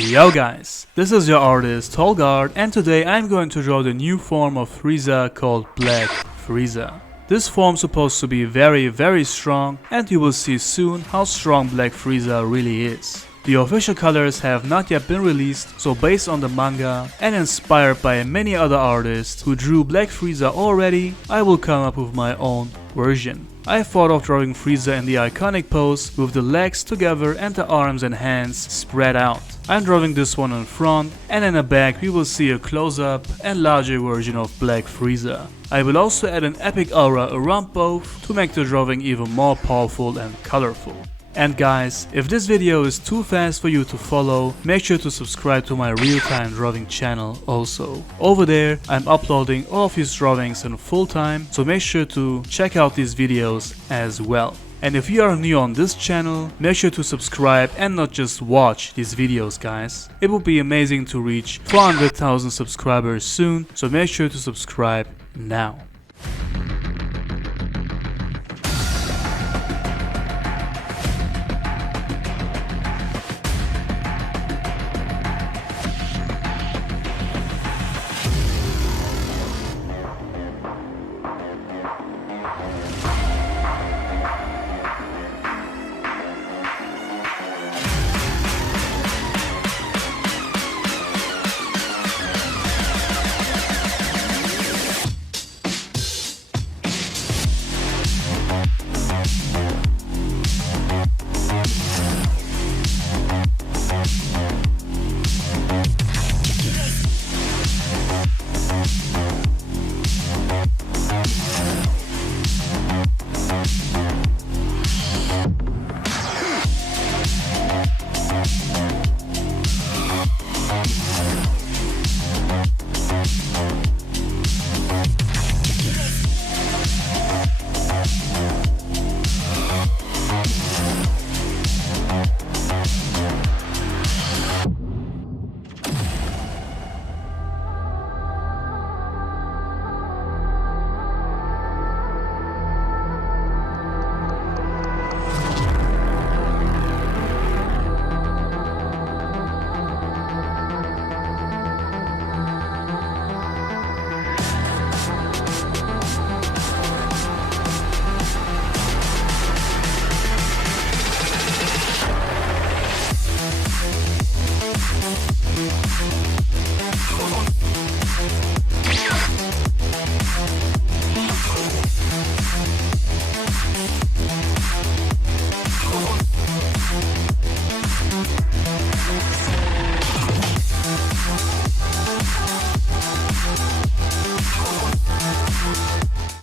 Yo guys, this is your artist Tolg, and today I'm going to draw the new form of Frieza called Black Frieza. This form is supposed to be very strong, and you will see soon how strong Black Frieza really is. The official colors have not yet been released, so based on the manga and inspired by many other artists who drew Black Frieza already, I will come up with my own version. I thought of drawing Frieza in the iconic pose with the legs together and the arms and hands spread out. I'm drawing this one in front, and in the back we will see a close-up and larger version of Black Frieza. I will also add an epic aura around both to make the drawing even more powerful and colorful. And guys, if this video is too fast for you to follow, make sure to subscribe to my real-time drawing channel also. Over there, I'm uploading all of these drawings in full time, so make sure to check out these videos as well. And if you are new on this channel, make sure to subscribe and not just watch these videos, guys. It would be amazing to reach 400,000 subscribers soon, so make sure to subscribe now.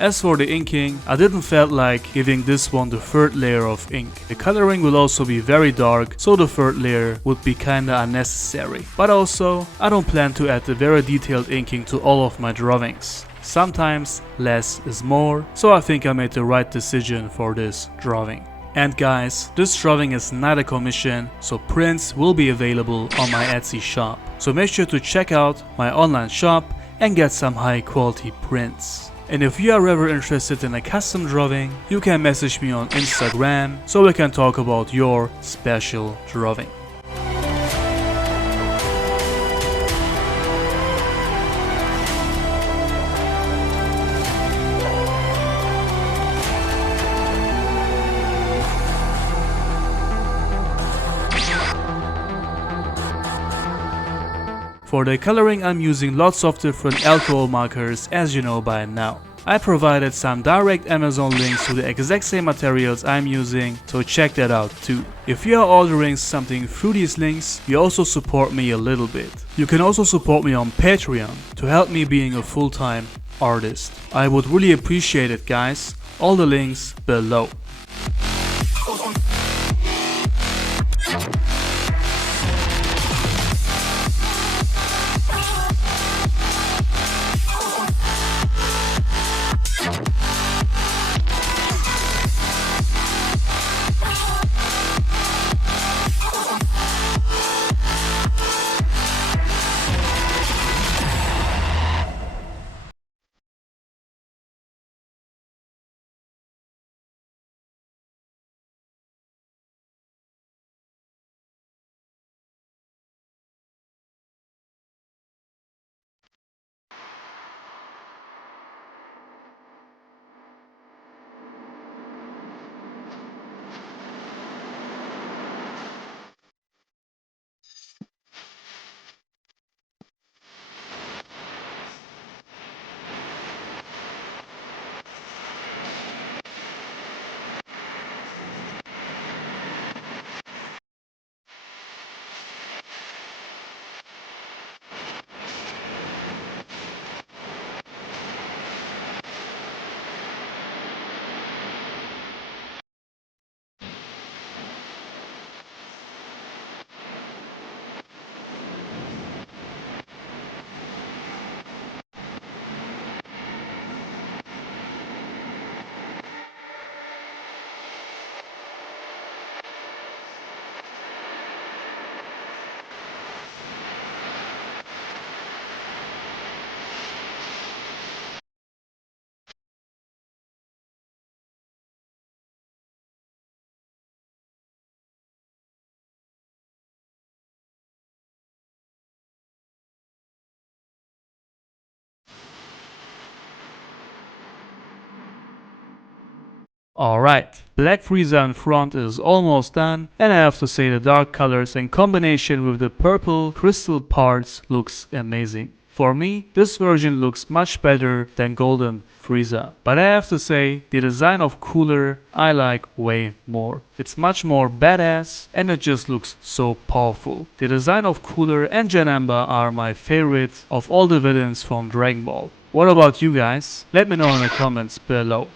As for the inking, I didn't felt like giving this one the third layer of ink. The coloring will also be very dark, so the third layer would be kinda unnecessary. But also, I don't plan to add the very detailed inking to all of my drawings. Sometimes less is more, so I think I made the right decision for this drawing. And guys, this drawing is not a commission, so prints will be available on my Etsy shop. So make sure to check out my online shop and get some high quality prints. And if you are ever interested in a custom drawing, you can message me on Instagram so we can talk about your special drawing. For the coloring, I'm using lots of different alcohol markers, as you know by now. I provided some direct Amazon links to the exact same materials I'm using, so check that out too. If you are ordering something through these links, you also support me a little bit. You can also support me on Patreon to help me being a full-time artist. I would really appreciate it, guys. All the links below. Alright, Black Frieza in front is almost done, and I have to say the dark colors in combination with the purple crystal parts looks amazing. For me, this version looks much better than Golden Frieza. But I have to say, the design of Cooler I like way more. It's much more badass and it just looks so powerful. The design of Cooler and Janemba are my favorites of all the villains from Dragon Ball. What about you guys? Let me know in the comments below.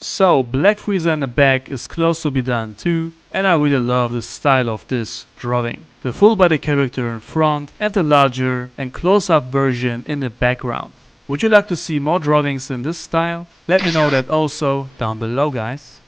So Black Frieza in the back is close to be done too, and I really love the style of this drawing. The full body character in front and the larger and close-up version in the background. Would you like to see more drawings in this style? Let me know that also down below, guys.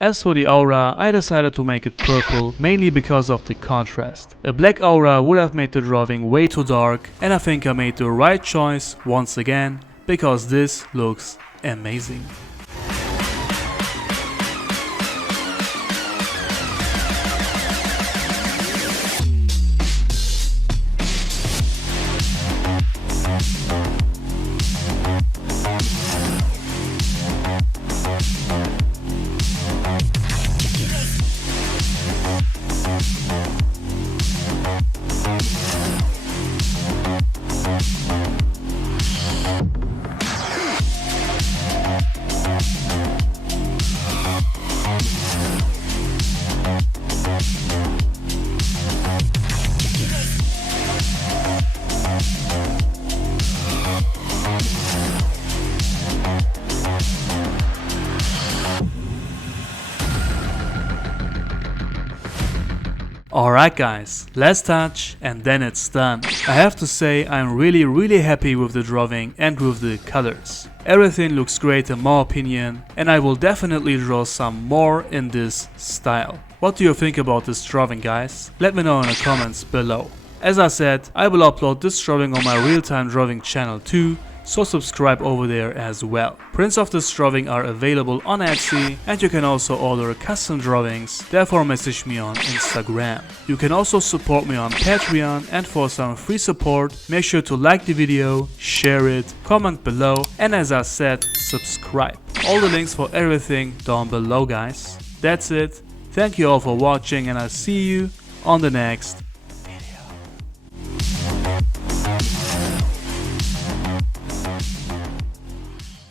As for the aura, I decided to make it purple mainly because of the contrast. A black aura would have made the drawing way too dark, and I think I made the right choice once again because this looks amazing. Alright guys, last touch and then it's done. I have to say I'm really happy with the drawing and with the colors. Everything looks great in my opinion, and I will definitely draw some more in this style. What do you think about this drawing, guys? Let me know in the comments below. As I said, I will upload this drawing on my real-time drawing channel too, so subscribe over there as well. Prints of this drawing are available on Etsy, and you can also order custom drawings, therefore message me on Instagram. You can also support me on Patreon, and for some free support, make sure to like the video, share it, comment below, and as I said, subscribe. All the links for everything down below, guys. That's it. Thank you all for watching, and I'll see you on the next